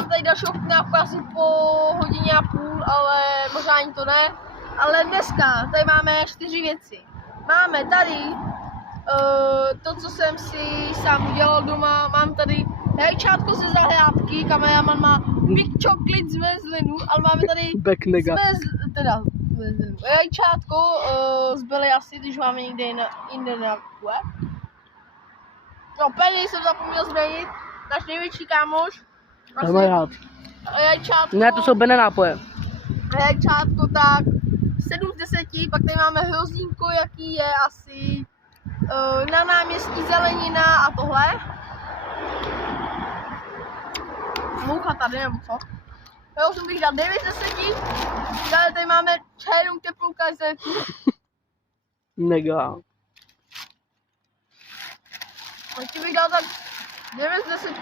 mám tady další ochutnávku asi po hodině a půl, ale možná ani to ne. Ale dneska tady máme 4 věci. Máme tady to, co jsem si sám udělal doma. Mám tady rajčátko ze zahrádky, kameraman má Big Chocolate z Mezlinu, ale máme tady rajčátko z Belly asi, když máme někde jinde na web. No, penny jsem zapomněl změnit, náš největší kámoš. Rajčátko. Ne, to jsou Bene nápoje. Rajčátko tak 7 z 10, pak tady máme hrozínko, jaký je asi na náměstí zelenina a tohle. Moucha tady nebo co? Já jsem bych dal 9 z 10, dále tady máme čajnou teplou kazéku. Mega. Ještě bych dal tak 9 z 10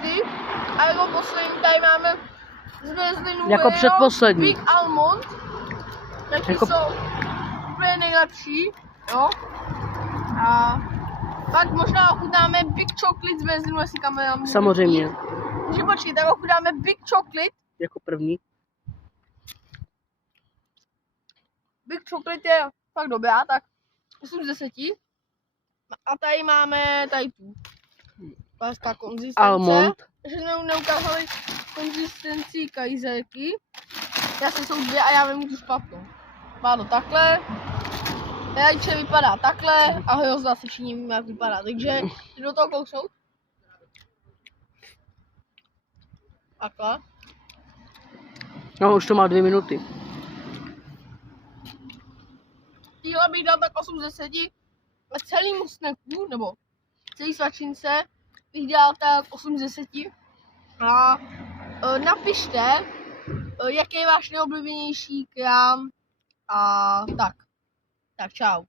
a jako poslední tady máme z Mezlinu jako předposlední. Big Almond. Takže jako... jsou úplně nejlepší, jo. A pak možná ochutnáme Big Chocolate z Mezlinu, jestli kamera může. Samozřejmě. Takže počkej, tak ochutnáme Big Chocolate. Jako první. Big Chocolate je fakt dobrá, tak 8 z 10. A tady máme tady tu. Ta konzistence. Almond. Takže jsme neukázali konzistenci kajzerky. Já se jsou dvě a já vím tu špatnou. Má to takhle. Rajče vypadá takhle a hrozná se všichni víme, jak vypadá. Takže do toho kousnout. Takhle. No, už to má 2 minuty. Tíhle bych dal tak 8 z 10. A celému snacku, nebo celý svačince, bych dal tak 8 z 10. A napište, jaký je váš nejoblíbenější krám a tak. Tak čau.